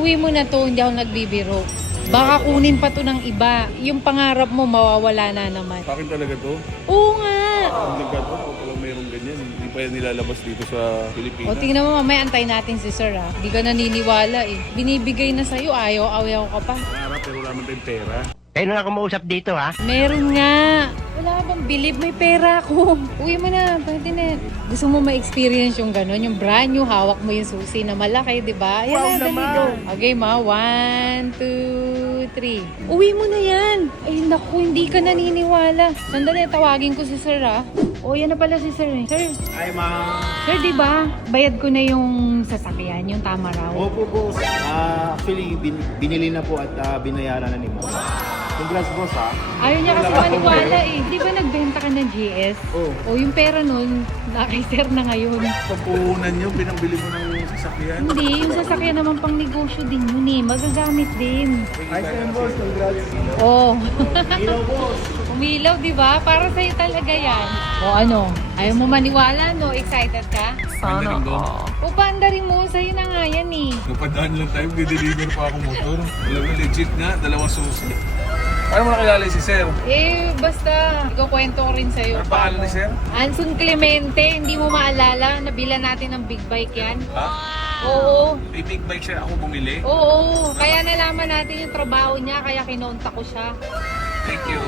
Uwi mo na to, hindi ako nagbibiro. Baka kunin pa to ng iba. Yung pangarap mo mawawala na naman. Sa akin talaga to. Oo nga. Hindi ka to. Kung palang mayroong ganyan, hindi pa yan nilalabas dito sa Pilipinas. O tingnan mo mamaya, antay natin si sir ha. Hindi ka naniniwala eh. Binibigay na sa'yo, ayaw ka pa. Pangarap pero wala man tayong pera. Kayo na ako mausap dito, ha? Meron nga. Wala ka bang believe? May pera ako. Uwi mo na, pwede na. Gusto mo ma-experience yung gano'n, yung brand new, hawak mo yung susi na malaki, di ba? Ayan Wow na, dali naman. go. Okay ma, 1, 2, 3. Uwi mo na yan. Ay naku, hindi ka naniniwala. Sandali, tawagin ko si sir ha. O, yan na pala si sir eh. Sir, Hi, ma'am. sir di ba? Bayad ko na yung sasakyan, yung tama raw. Opo, boss. Actually, binili na po at binayaran na ni ma'am. Congrats, boss, ha? Ayaw niya kasi maniwala eh. Di ba nagbenta ka ng GS? Oo. O yung pera nun, kay sir na ngayon. Pagpuhunan nyo, pinambili mo ng sasakyan. Hindi, yung sasakyan naman pang negosyo din yun eh. Magagamit din. Hi, boss. Congrats. Oh. Hello, boss. Umilaw, di ba? Para sa'yo talaga yan. O ano? Ayaw mo maniwala, no? Excited ka? Sana ko. O paandarin mo, sa'yo na nga yan eh. Napadaan lang tayo, dideliver pa ako motor. Alam mo, legit nga, 2 susi. Paano mo nakilala si Sir? Eh, basta. Ikaw-kwento ko rin sa'yo. Ano pangalan ni Sir? Anson Clemente, hindi mo maalala? Nabila natin ng big bike yan. Ha? Oo. May big bike siya ako bumili. Oo. Kaya nalaman natin yung trabaho niya, kaya kinontak ko siya. Thank you.